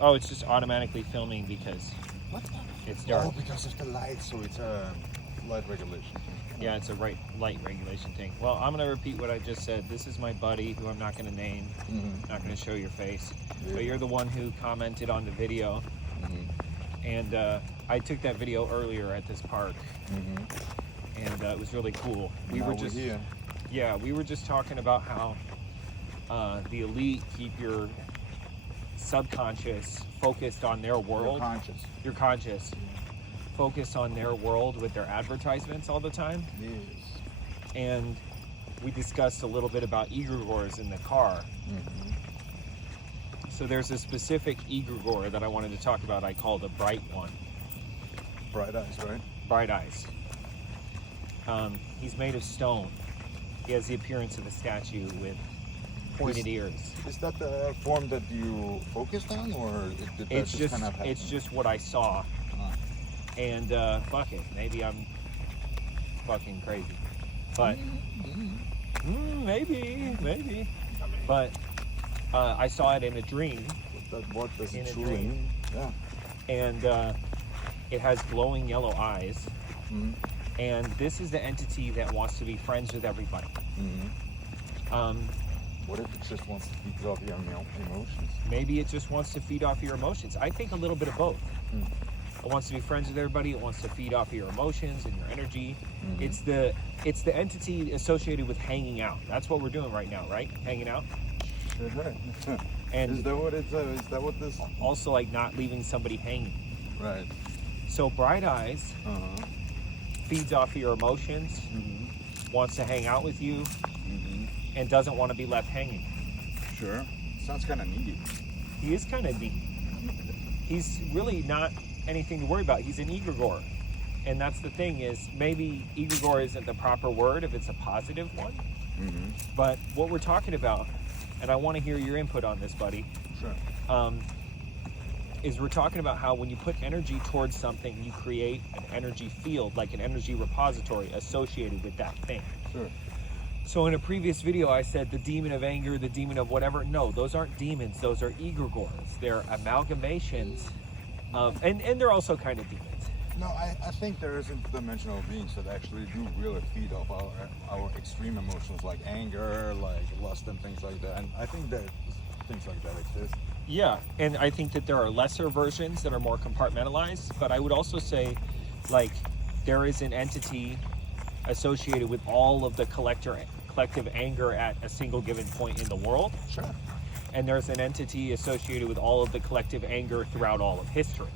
Oh, it's just automatically filming because What? it's dark. Oh, because of the light, so it's a light regulation. Yeah, it's a light regulation thing. Well, I'm going to repeat what I just said. This is my buddy who I'm not going to name. Not going to show your face. Yeah. But you're the one who commented on the video. And I took that video earlier at this park. And it was really cool. We were just talking about how the elite keep your subconscious focused on their world. Your conscious. Focused on their world with their advertisements all the time. Yes. And we discussed a little bit about egregores in the car. So there's a specific egregore that I wanted to talk about. I call the bright one. Bright eyes, right? Bright eyes. He's made of stone. He has the appearance of a statue with pointed ears. Is that the form that you focused on, or did that It's just kind of happen? it's just what I saw. And fuck it, maybe I'm fucking crazy. But maybe. But I saw it in a dream. What does in it a truly dream. mean? Yeah. And it has glowing yellow eyes. And this is the entity that wants to be friends with everybody. What if it just wants to feed off your emotions? Maybe it just wants to feed off your emotions. I think a little bit of both. It wants to be friends with everybody. It wants to feed off of your emotions and your energy. It's the entity associated with hanging out. That's what we're doing right now, right? Hanging out. And is that what it's? Is that what this? Also, like not leaving somebody hanging. Right. So bright eyes feeds off of your emotions, wants to hang out with you, and doesn't want to be left hanging. Sure. Sounds kind of needy. He is kind of neat. He's really not anything to worry about. He's an egregore. And that's the thing is maybe egregore isn't the proper word if it's a positive one. But what we're talking about, and I want to hear your input on this, buddy. Sure. Is we're talking about how when you put energy towards something, you create an energy field, like an energy repository associated with that thing. Sure. So in a previous video, I said the demon of anger, the demon of whatever. No, those aren't demons. Those are egregores. They're amalgamations of, and they're also kind of demons. No, I think there is interdimensional beings that actually do really feed off our extreme emotions like anger, like lust and things like that. And I think that things like that exist. Yeah, and I think that there are lesser versions that are more compartmentalized, but I would also say, like, there is an entity associated with all of the collective anger at a single given point in the world. Sure. And there's an entity associated with all of the collective anger throughout all of history.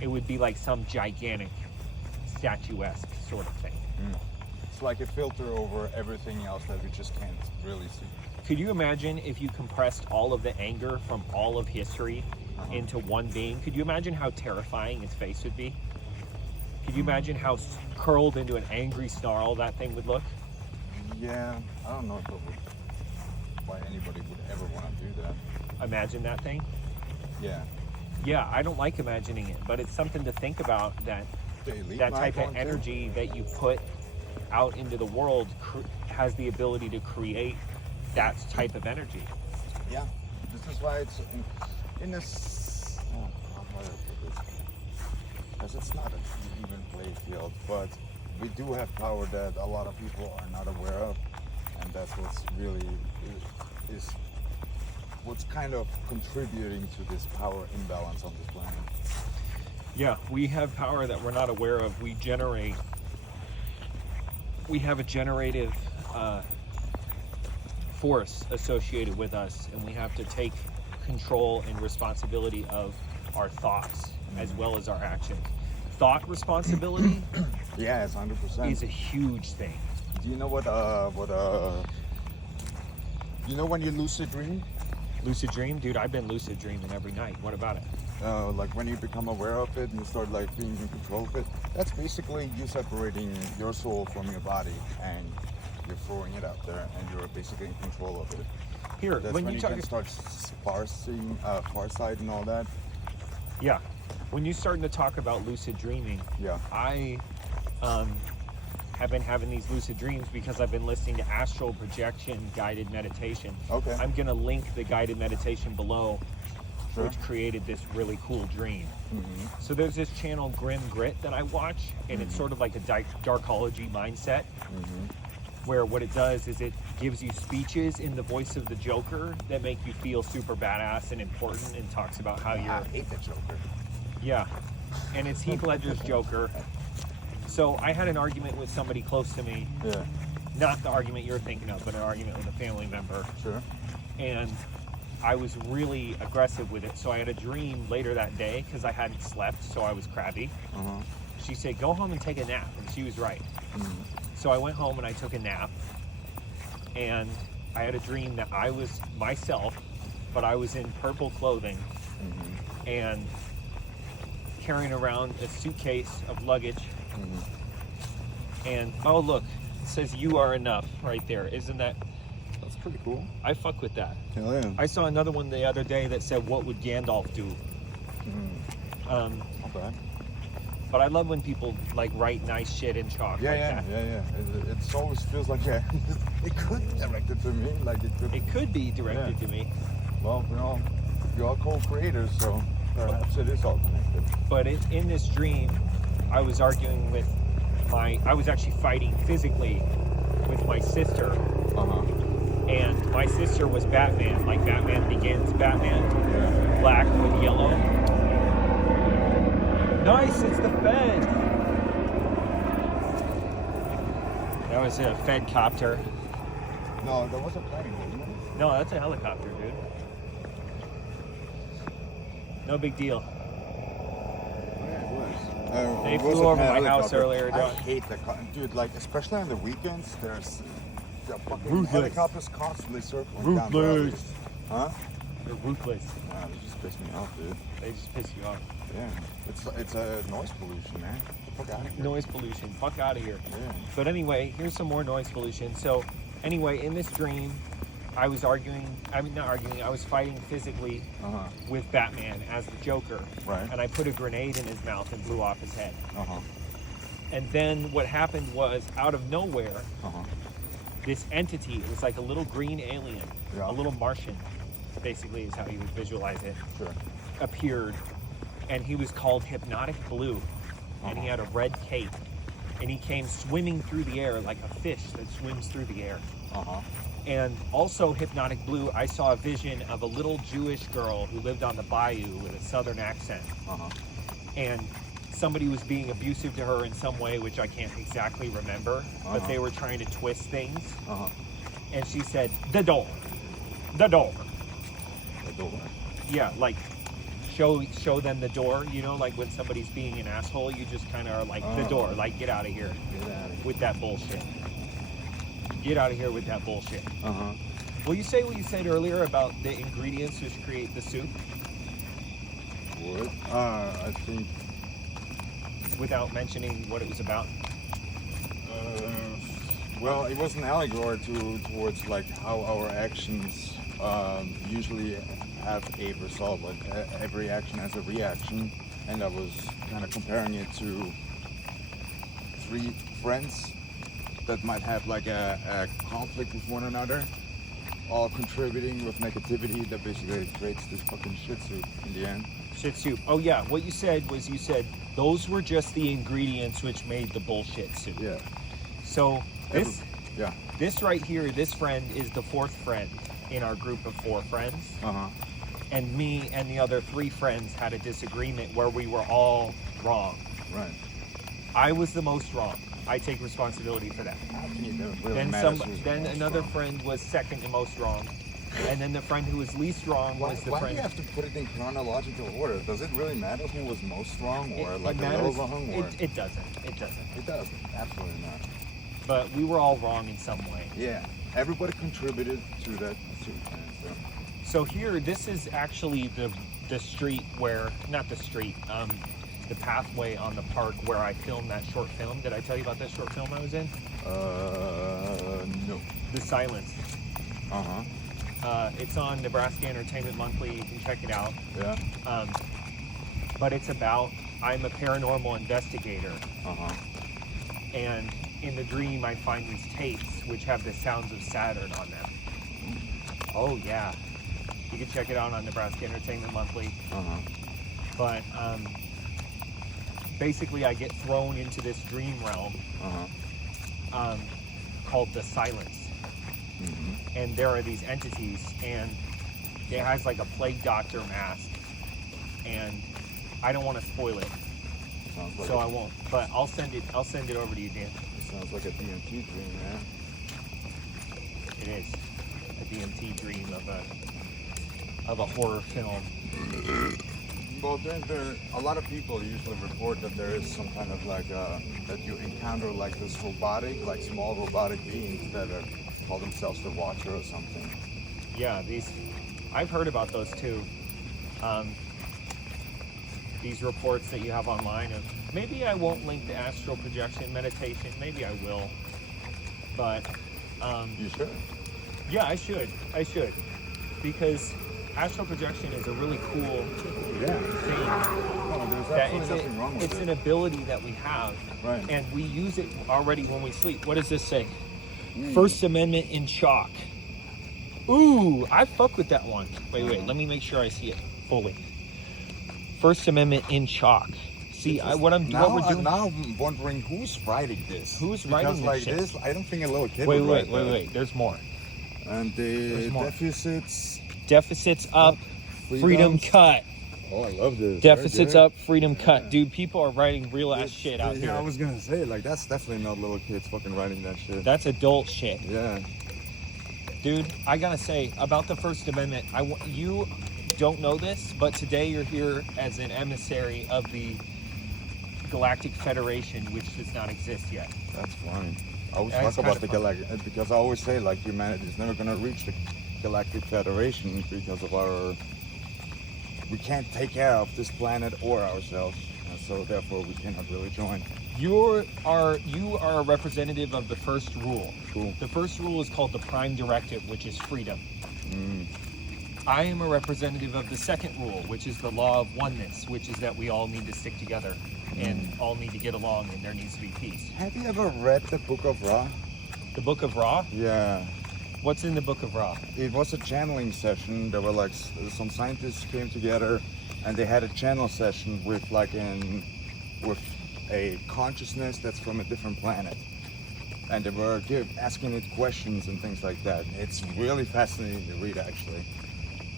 It would be like some gigantic, statuesque sort of thing. It's like a filter over everything else that we just can't really see. Could you imagine if you compressed all of the anger from all of history into one being? Could you imagine how terrifying his face would be? Could you imagine how curled into an angry snarl that thing would look? Yeah, I don't know why anybody would ever want to do that. Imagine that thing? Yeah. Yeah, I don't like imagining it, but it's something to think about, that that type of energy that you put out into the world has the ability to create that type of energy. Yeah, this is why it's in this. Because it's not an even play field, but we do have power that a lot of people are not aware of, and that's what's really is what's kind of contributing to this power imbalance on this planet. Yeah, we have power that we're not aware of. We have a generative force associated with us, and we have to take control and responsibility of our thoughts as well as our actions. Thought responsibility Yes, 100%. is a huge thing. Do you know what you know when you lucid dream? Lucid dream? Dude, I've been lucid dreaming every night. What about it? Like when you become aware of it and you start like being in control of it, that's basically you separating your soul from your body and you're throwing it out there and you're basically in control of it. Here, That's when you can start farsight and all that. Yeah. When you're starting to talk about lucid dreaming, Yeah. I have been having these lucid dreams because I've been listening to astral projection guided meditation. Okay. I'm going to link the guided meditation below. Sure. which created this really cool dream. So there's this channel Grim Grit that I watch, and it's sort of like a darkology mindset, where what it does is it gives you speeches in the voice of the Joker that make you feel super badass and important, and talks about how you're... I hate the Joker. Yeah, and it's Heath Ledger's Joker. So I had an argument with somebody close to me, Yeah. not the argument you're thinking of, but an argument with a family member, Sure. and I was really aggressive with it. So I had a dream later that day because I hadn't slept, so I was crabby. She said, go home and take a nap, and she was right. So I went home and I took a nap, and I had a dream that I was myself, but I was in purple clothing and carrying around a suitcase of luggage. And oh look, it says "You are enough" right there. Isn't that? That's pretty cool. I fuck with that. Hell yeah. I saw another one the other day that said, "What would Gandalf do?" Okay. But I love when people like write nice shit in chalk. Yeah. It always feels like it could be directed to me, like it could. It could be directed to me. Well, you're all co-creators, so perhaps it is all connected. But in this dream, I was arguing with I was actually fighting physically with my sister. And my sister was Batman, like Batman Begins, Batman, black with yellow. Nice, it's the Fed. That was a Fed copter. No, there was a plane, wasn't it? No, that's a helicopter, dude. No big deal. They flew over my house earlier. I hate the dude. Like especially on the weekends, there's the fucking Ruthless. helicopters constantly circling down the road. Huh? They're ruthless. Nah, they just piss me off, dude. They just piss you off. Yeah, it's a noise pollution, man. Get the fuck out of here. Noise pollution. Fuck out of here. Yeah. But anyway, here's some more noise pollution. So anyway, in this dream, I was not arguing, I was fighting physically with Batman as the Joker. Right. And I put a grenade in his mouth and blew off his head. Uh-huh. And then what happened was, out of nowhere, this entity, it was like a little green alien, a little Martian, basically is how you would visualize it, appeared. And he was called Hypnotic Blue. And he had a red cape. And he came swimming through the air like a fish that swims through the air. And also Hypnotic Blue, I saw a vision of a little Jewish girl who lived on the bayou with a southern accent. And somebody was being abusive to her in some way, which I can't exactly remember, but they were trying to twist things. And she said, the door. The door. The door? Yeah, like show them the door, you know, like when somebody's being an asshole, you just kind of are like, the door, like get out of here. Get out of here. With that bullshit. Get out of here with that bullshit. Will you say what you said earlier about the ingredients which create the soup? What? I think. Without mentioning what it was about? Well, it was an allegory towards like how our actions usually have a result. Like every action has a reaction, and I was kind of comparing it to 3 friends that might have like a conflict with one another, all contributing with negativity that basically creates this fucking shit soup in the end. Shit soup. Oh yeah, what you said was those were just the ingredients which made the bullshit soup. Yeah. So Yeah. this right here, this friend is the 4th friend in our group of 4 friends. And me and the other 3 friends had a disagreement where we were all wrong. Right. I was the most wrong. I take responsibility for that. Then another friend was second to most wrong. And then the friend who was least wrong was the why friend. Why do you have to put it in chronological order? Does it really matter who was most wrong or like a matters, little wrong? Or? It doesn't. It doesn't. It doesn't. Absolutely not. But we were all wrong in some way. Yeah. Everybody contributed to that soup. So here, this is actually the street where, not the street, the pathway on the park where I filmed that short film. Did I tell you about that short film I was in? No. The Silence. It's on Nebraska Entertainment Monthly. You can check it out. Yeah. But it's about, I'm a paranormal investigator. And in the dream, I find these tapes which have the sounds of Saturn on them. Oh, yeah. You can check it out on Nebraska Entertainment Monthly. But basically, I get thrown into this dream realm called the Silence. And there are these entities, and it has like a plague doctor mask. And I don't want to spoil it, so I won't. But I'll send it over to you, Dan. It sounds like a DMT dream, man. It is a DMT dream of a horror film. Well, there a lot of people usually report that there is some kind of like that you encounter like this robotic, like small robotic beings that call themselves the Watcher or something. Yeah, I've heard about those too. These reports that you have online of, maybe I won't link the astral projection meditation, maybe I will, but You should. yeah, I should, because astral projection is a really cool thing. No, there's absolutely nothing wrong with It's it. an ability that we have, Right. and we use it already when we sleep. What does this say? First Amendment in chalk. Ooh, I fuck with that one. Wait, let me make sure I see it fully. First Amendment in chalk. See, what we're doing. Now I'm wondering who's writing this. Who's writing because this like shit? this, I don't think a little kid would write that. Wait. There's more. And the more. deficits up, freedom freedoms. cut. Oh, I love this. Deficits Right up, freedom cut. Dude, people are writing real ass shit out yeah, here. I was gonna say, like, that's definitely not little kids fucking writing that shit. That's adult shit. Yeah. Dude, I gotta say about the First Amendment, you don't know this, but today you're here as an emissary of the Galactic Federation, which does not exist yet. That's fine. I always That's talk about kinda the galactic, because I always say, like, humanity is never gonna reach the Galactic Federation because of we can't take care of this planet or ourselves, and so therefore we cannot really join. You are a representative of the first rule. Cool. The first rule is called the Prime Directive, which is freedom. I am a representative of the second rule, which is the law of oneness, which is that we all need to stick together and all need to get along, and there needs to be peace. Have you ever read the Book of Ra? The Book of Ra? Yeah. What's in the Book of Ra? It was a channeling session. There were like some scientists came together, and they had a channel session with with a consciousness that's from a different planet, and they were asking it questions and things like that. It's really fascinating to read, actually.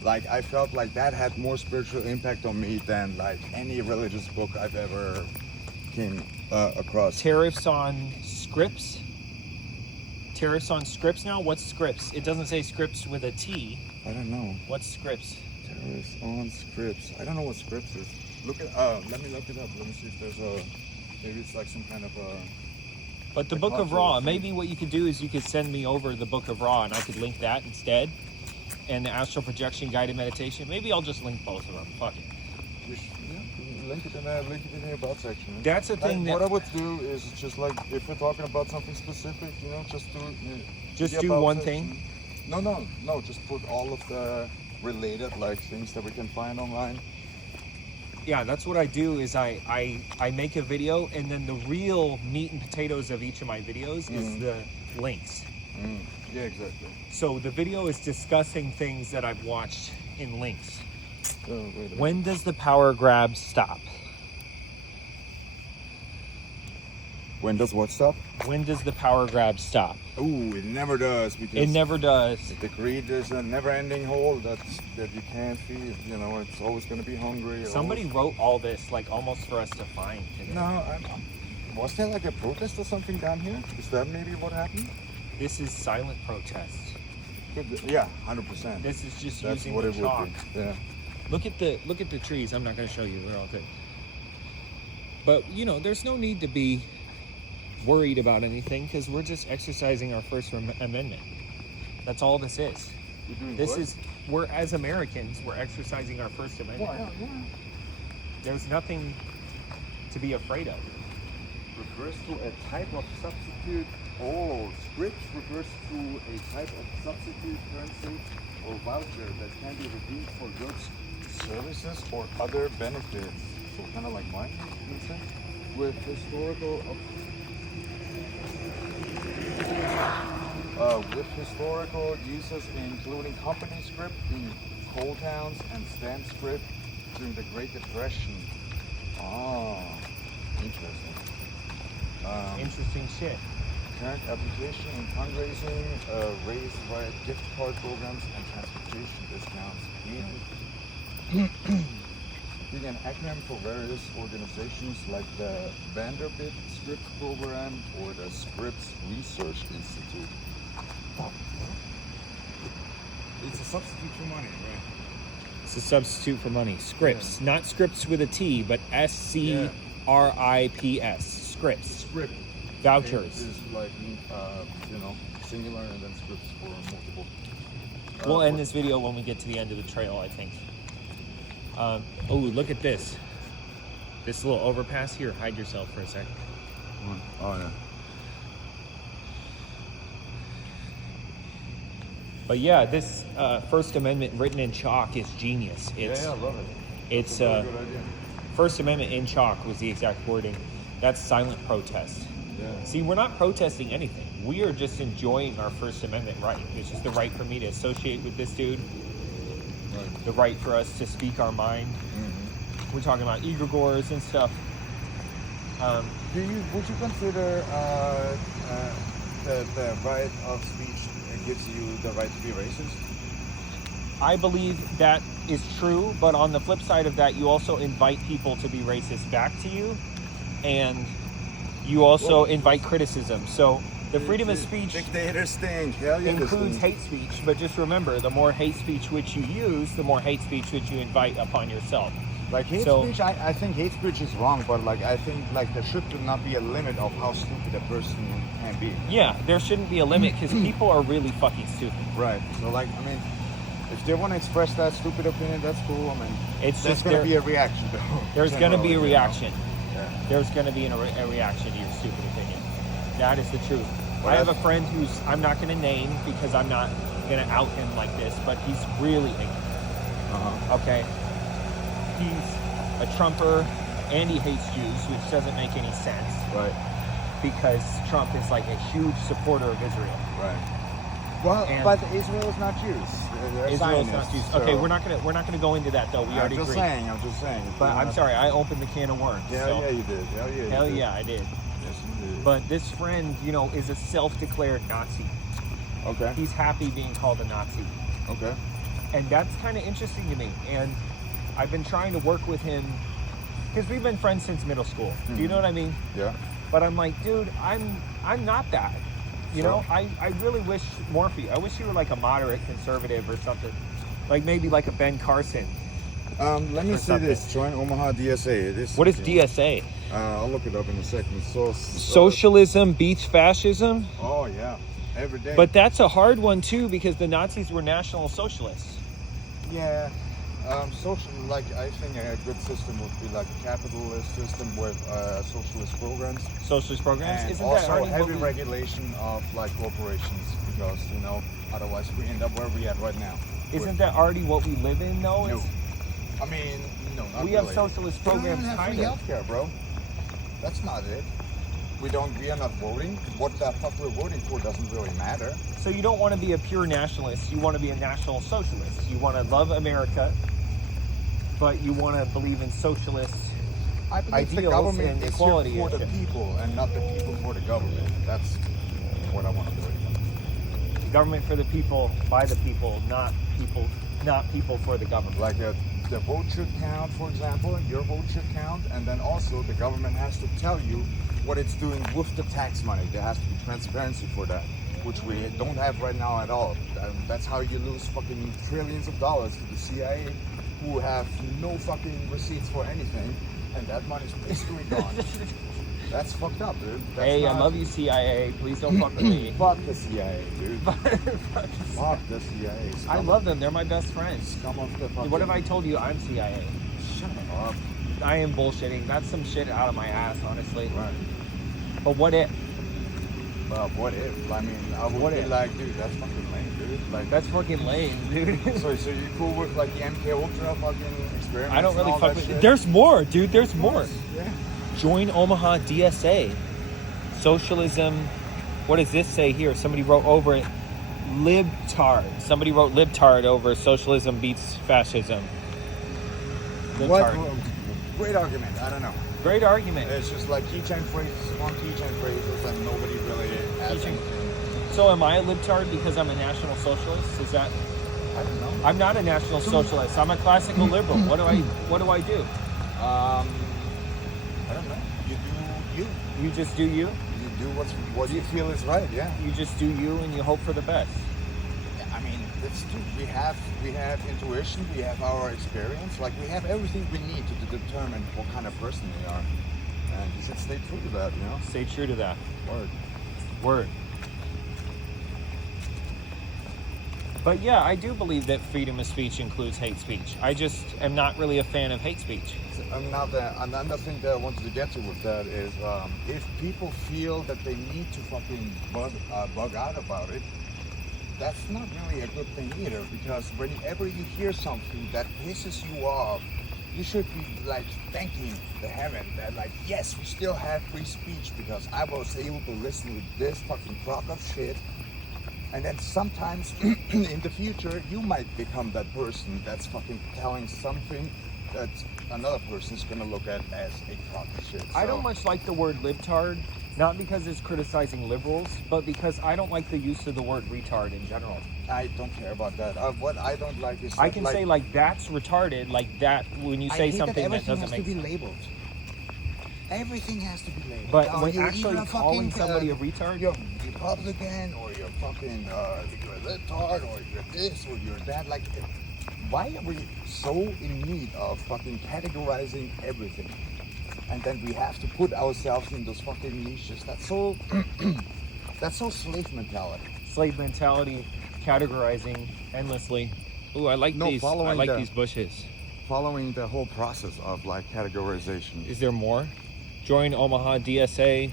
Like, I felt like that had more spiritual impact on me than like any religious book I've ever came across. Tariffs on scripts? Tariffs on scripts now? What's scripts? It doesn't say scripts with a T. I don't know. What's scripts? Tariffs on scripts. I don't know what scripts is. Let me look it up. Let me see if there's maybe it's like some kind of But the Book of Ra, maybe what you could do is you could send me over the Book of Ra and I could link that instead. And the Astral Projection Guided Meditation. Maybe I'll just link both of them. Fuck it. Link it in the about section. That's the thing what I would do is just like, if we're talking about something specific, just do about one section. thing. No, just put all of the related like things that we can find online. Yeah, that's what I do is I make a video, and then the real meat and potatoes of each of my videos is the links. Yeah, exactly. So the video is discussing things that I've watched in links. Oh, wait a minute. When does the power grab stop? When does what stop? When does the power grab stop? Ooh, it never does, because It never does. the greed is a never-ending hole that you can't feed. It's always going to be hungry. Somebody wrote all this like almost for us to find today. No, was there like a protest or something down here? Is that maybe what happened? This is silent protest. Yeah, 100%. This is just That's using what the it chalk. would be. Yeah. Look at the trees. I'm not going to show you. They're all good. But there's no need to be worried about anything because we're just exercising our First Amendment. That's all this is. We're as Americans, we're exercising our First Amendment. Yeah. There's nothing to be afraid of. Refers to a type of substitute. Script refers to a type of substitute currency or voucher that can be redeemed for goods, services, or other benefits. So kind of like mine, you say? With historical uses, including company script in coal towns and stamp script during the Great Depression. Oh, interesting. Interesting shit. Current application in fundraising raised via gift card programs and transportation discounts. Being an acronym for various organizations like the Vanderbilt Scripps Program or the Scripps Research Institute. It's a substitute for money, right? It's a substitute for money. Scripps, not scripts with a T, but SCRIPS. Scripts. Script. Vouchers. Is like, singular and then scripts for multiple. We'll end this video when we get to the end of the trail, I think. Oh, look at this. This little overpass here. Hide yourself for a second. Oh, yeah. But yeah, this First Amendment written in chalk is genius. It's, I love it. It's a really good idea. First Amendment in chalk was the exact wording. That's silent protest. Yeah. See, we're not protesting anything. We are just enjoying our First Amendment right. It's just the right for me to associate with this dude. Right. The right for us to speak our mind. Mm-hmm. We're talking about egregores and stuff. Would you consider the right of speech gives you the right to be racist? I believe that is true, but on the flip side of that, you also invite people to be racist back to you, and you also invite criticism. So the freedom of speech Dictators think. Hell yeah, includes hate speech, but just remember, the more hate speech which you use, the more hate speech which you invite upon yourself. Like hate speech, I think hate speech is wrong, but I think there should not be a limit of how stupid a person can be. Yeah, there shouldn't be a limit because people are really fucking stupid. Right. So if they want to express that stupid opinion, that's cool. It's there's just going to be a reaction. There's going to be a reaction. Yeah. There's going to be a reaction to your stupid opinion. That is the truth. Well, I have a friend who's, I'm not going to name because I'm not going to out him like this, but he's really ignorant. Uh-huh. Okay? He's a Trumper and he hates Jews, which doesn't make any sense. Right. Because Trump is like a huge supporter of Israel. Right. Well, but Israel is not Jews. They're Israel is not Zionists, Jews. so Okay, we're not gonna go into that though. We already agreed. I'm just saying. But I'm sorry, I opened the can of worms. Yeah, so. yeah, you did. Hell yeah, I did. Yes, you did. But this friend, is a self-declared Nazi. Okay. He's happy being called a Nazi. Okay. And that's kind of interesting to me. And I've been trying to work with him because we've been friends since middle school. Mm-hmm. Do you know what I mean? Yeah. But I'm like, dude, I'm not that. You know, I really wish more for you. I wish you were like a moderate conservative or something. Like maybe like a Ben Carson. Let me see this. Join Omaha DSA. What is DSA? I'll look it up in a second. Socialism beats fascism? Oh, yeah. Every day. But that's a hard one too because the Nazis were National Socialists. Yeah. I think a good system would be like a capitalist system with socialist programs. Socialist programs? And Isn't also that already heavy regulation of corporations because, otherwise we end up where we at right now. Isn't that already what we live in though? No. No, not we really. have socialist programs We don't have free healthcare, bro. That's not it. We are not voting. What the fuck we're voting for doesn't really matter. So you don't want to be a pure nationalist. You want to be a national socialist. You want to love America, but you want to believe in socialist I believe ideals the government and is equality here for and the shit. people and not the people for the government. That's what I want to do. Government for the people, by the people, not people for the government. Like the vote should count, for example, your vote should count, and then also the government has to tell you what it's doing with the tax money. There has to be transparency for that, which we don't have right now at all. That's how you lose fucking trillions of dollars to the CIA, who have no fucking receipts for anything, and that money's basically gone. That's fucked up, dude. I love you, CIA. Please don't fuck with me. Fuck the CIA, dude. Fuck the CIA. I love them. They're my best friends. Scum of the fucking... What if I told you I'm CIA? Shut up. I am bullshitting. That's some shit out of my ass, honestly. Right. But what if? Well, what if? I would be like, dude, that's fucking lame, dude. That's fucking lame, dude. So you cool with the MK Ultra fucking experiments? I don't really fuck with shit? There's more, dude. There's more. Yeah. Join Omaha DSA. Socialism. What does this say here? Somebody wrote over it. Libtard. Somebody wrote libtard over socialism beats fascism. What? Libtard. Great argument. I don't know. Great argument. It's just like keychain phrases, one keychain phrases, and nobody really adds Keychain. anything. So am I a libtard because I'm a national socialist? Is that? I don't know. I'm not a national socialist. I'm a classical liberal. What do I do? I don't know. You do you. You just do you. You do what you feel is right. Yeah. You just do you, and you hope for the best. I mean, it's true. We have intuition. We have our experience. Like, we have everything we need to determine what kind of person we are. And you should stay true to that. You know. Stay true to that. Word. But yeah, I do believe that freedom of speech includes hate speech. I just am not really a fan of hate speech. Another thing that I wanted to get to with that is if people feel that they need to fucking bug out about it, that's not really a good thing either, because whenever you hear something that pisses you off, you should be like thanking the heaven that, like, yes, we still have free speech because I was able to listen to this fucking crock of shit. And then sometimes in the future, you might become that person that's fucking telling something that another person's gonna look at as a crock of shit. I don't much like the word libtard, not because it's criticizing liberals, but because I don't like the use of the word retard in general. I don't care about that. What I don't like is I can say like that's retarded, like that when you say something that doesn't make sense. Everything has to be labeled. Everything has to be labeled. But when actually calling somebody a retard, you're Republican, or you're fucking you're a libtard, or you're this, or you're that. Like, why are we so in need of fucking categorizing everything? And then we have to put ourselves in those fucking niches. That's so that's so slave mentality. Slave mentality, categorizing endlessly. Ooh, I like these. I like these bushes. Following the whole process of like categorization. Is there more? Join Omaha DSA,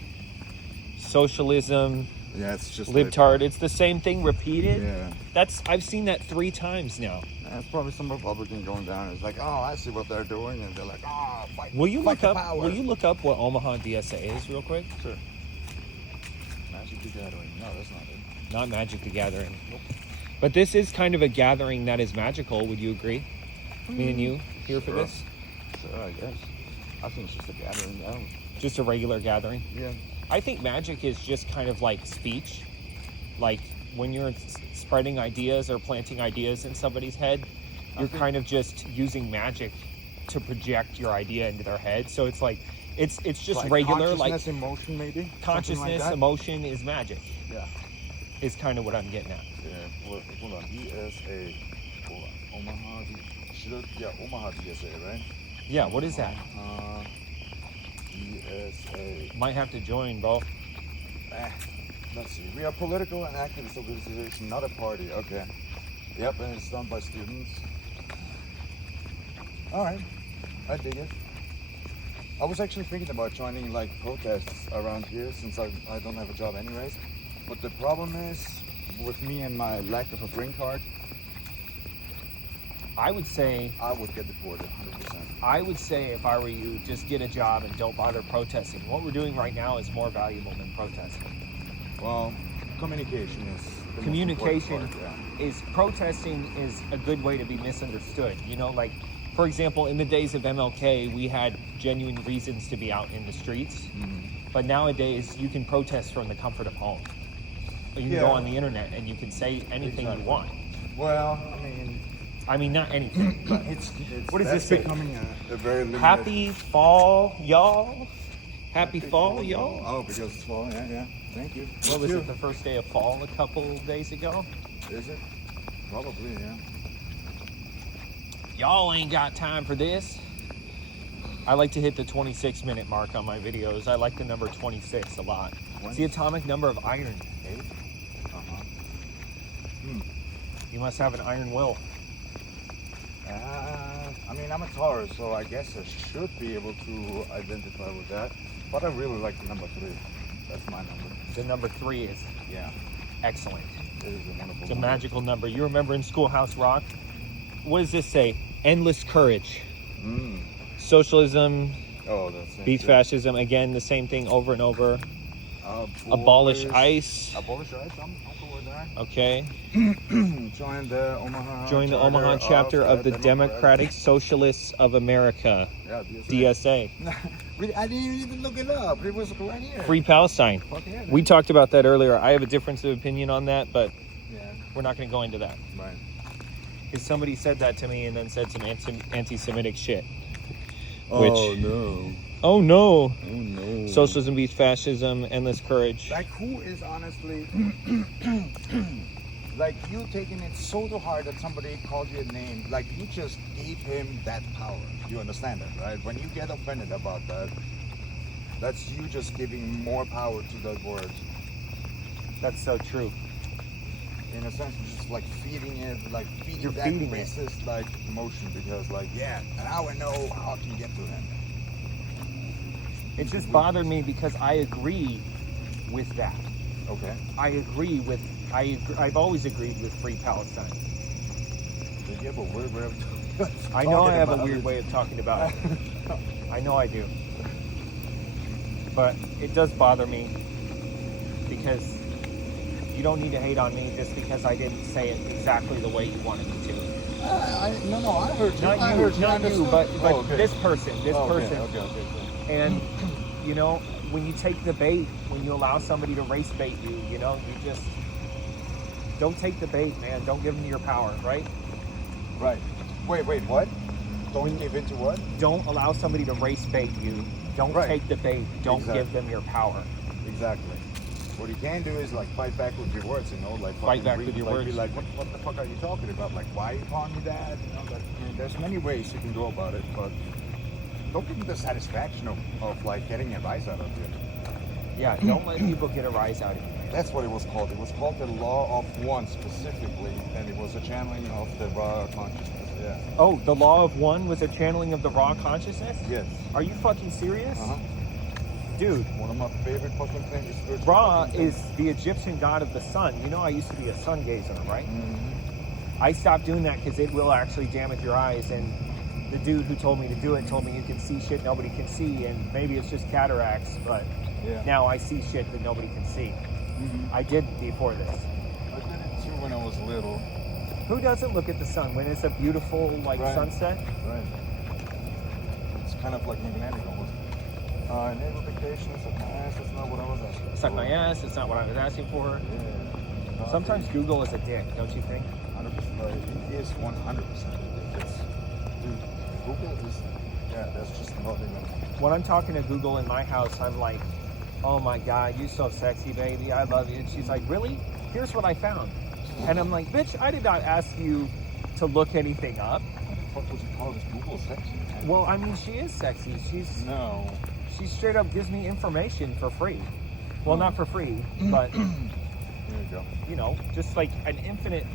socialism, yeah, it's just libtard. It's the same thing repeated. Yeah. I've seen that 3 times now. That's probably some Republican going down. It's like, oh, I see what they're doing, and they're like, oh, fight. Will you fight look up? power. Will you look up what Omaha DSA is real quick? Sure. Magic the Gathering. No, that's not it. Not Magic the Gathering. Nope. But this is kind of a gathering that is magical. Would you agree? Me and you here for this? Sure, I guess. I think it's just a gathering now. Just a regular gathering? Yeah. I think magic is just kind of like speech. Like when you're spreading ideas or planting ideas in somebody's head, you're kind of just using magic to project your idea into their head. So it's like, it's just like regular, consciousness, emotion, maybe? Consciousness, like emotion is magic. Yeah. Is kind of what I'm getting at. Yeah. Hold on. DSA. Hold on. Omaha. Omaha DSA, right? Yeah, what is that? DSA. Might have to join, bro. Let's see. We are political and activist organization, not a party. Okay. Yep, and it's done by students. Alright. I dig it. I was actually thinking about joining like protests around here since I don't have a job anyways. But the problem is, with me and my lack of a green card, I would say I would get deported 100%. I would say if I were you, just get a job and don't bother protesting. What we're doing right now is more valuable than protesting. Well, communication is the communication most important part, is protesting is a good way to be misunderstood. You know, like for example, in the days of MLK, we had genuine reasons to be out in the streets. Mm-hmm. But nowadays, you can protest from the comfort of home. You can go on the internet and you can say anything you want. Well, I mean, not anything. it's what is that's this? Becoming a very limited... Happy fall, y'all. Happy fall, y'all. Oh, because it's fall. Yeah. Thank you. What was it? The first day of fall a couple days ago. Is it? Probably, yeah. Y'all ain't got time for this. I like to hit the 26-minute mark on my videos. I like the number 26 a lot. It's the atomic number of iron. 8? Uh-huh. You must have an iron will. I mean, I'm a Taurus, so I guess I should be able to identify with that. But I really like the number 3. That's my number. The number 3 is excellent. It is a wonderful It's a magical number. You remember in Schoolhouse Rock? What does this say? Endless courage. Socialism beats fascism. Again, the same thing over and over. Abolish ICE. Abolish ICE. I'm cool with that. Okay. Join the Omaha. Join the Omaha chapter of the Democratic Socialists of America. Yeah, DSA. I didn't even look it up. It was right here. Free Palestine. Yeah, We talked about that earlier. I have a difference of opinion on that, but yeah. we're not going to go into that. Right. Because somebody said that to me and then said some anti-Semitic shit. Oh no. Oh no. Oh no. Socialism beats fascism, endless courage. Like, who is honestly like, you taking it so to heart that somebody called you a name? Like, you just gave him that power. You understand that, right? When you get offended about that, that's you just giving more power to those words. That's so true. In a sense, you're just like feeding it, like feeding You're that feeding it. racist like emotion, because like, yeah, now I know how to get to him. It just bothered me because I agree with that. Okay. I've always agreed with Free Palestine. You have a weird way of I know I have a talking weird about way of talking about it. I know I do. But it does bother me because you don't need to hate on me just because I didn't say it exactly the way you wanted me to. No, I heard you. Not I you, heard not you, but Oh, okay. this person. Okay. And, you know, when you take the bait, when you allow somebody to race bait you, you know, you just don't take the bait, man. Don't give them your power, right? Right. Wait, what? Don't give in to what? Don't allow somebody to race bait you. Don't Right. take the bait. Don't Exactly. give them your power. Exactly. What you can do is like fight back with your words, you know, like Fight fucking back with your like, words. Be like, what the fuck are you talking about? Like, why are you calling me that? You know, like, I mean, there's many ways you can go about it, but don't give me the satisfaction of like getting advice out of you. Yeah, don't let people get a rise out of you. That's what it was called. It was called the Law of One specifically, and it was a channeling of the raw consciousness. Yeah. Oh, the law of one was a channeling of the raw consciousness? Yes. Are you fucking serious? Uh-huh. Dude, One of my favorite fucking things is spiritual. Ra fucking is things. the Egyptian god of the sun. You know I used to be a sun gazer, right? Mhm. I stopped doing that because it will actually damage your eyes, and the dude who told me to do it told me you can see shit nobody can see, and maybe it's just cataracts, but Yeah. now I see shit that nobody can see. Mhm. I didn't before this. I did it too when I was little. Who doesn't look at the sun when it's a beautiful like Right. sunset? Right. It's kind of like magnetic almost. Naval dictation, suck my ass, that's not what I was asking. Suck my ass, it's not what I was asking for. Yeah. Sometimes Google is a dick, don't you think? 100%. It is 100% ridiculous. Dude, Google is, yeah, that's just not even. When I'm talking to Google in my house, I'm like, oh my God, you're so sexy, baby. I love you. And she's like, really? Here's what I found. And I'm like, bitch, I did not ask you to look anything up. What would you call this? Google sexy, man? Well, I mean, she is sexy. No. She straight up gives me information for free. Well, not for free, but, There you go. you know, just like an infinite.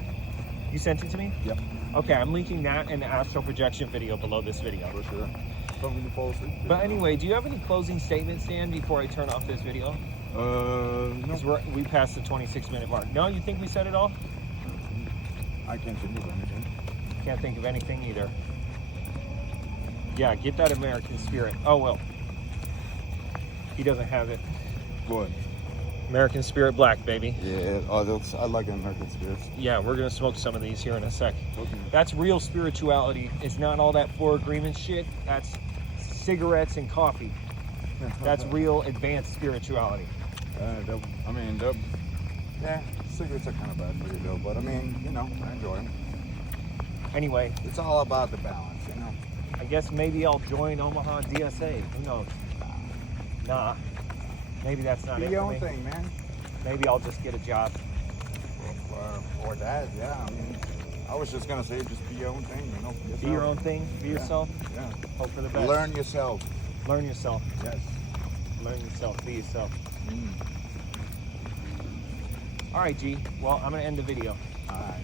You sent it to me? Yep. Okay, I'm linking that and the astral projection video below this video. For sure. Something to fall asleep. But anyway, do you have any closing statements, Dan, before I turn off this video? No. Because we passed the 26-minute mark. No, you think we said it all? I can't think of anything. Can't think of anything either. Yeah, get that American spirit. Oh, well. He doesn't have it. What? American Spirit Black, baby. Yeah, I like American spirits. Yeah, we're going to smoke some of these here in a sec. Okay. That's real spirituality. It's not all that four agreement shit. That's cigarettes and coffee. That's real advanced spirituality. Yeah, cigarettes are kind of bad for you though, but I mean, you know, I enjoy them. Anyway, It's all about the balance, you know. I guess maybe I'll join Omaha DSA. Who knows? Nah. Maybe that's not Be it your for own me. thing, man. Maybe I'll just get a job. Or that, yeah. I mean, I was just gonna say, just be your own thing, you know. Be your own thing. Be Yeah. yourself. Yeah. Hope for the best. Learn yourself. Learn yourself. Yes. Learn yourself. Be yourself. Mm. All right, G. Well, I'm going to end the video. All right.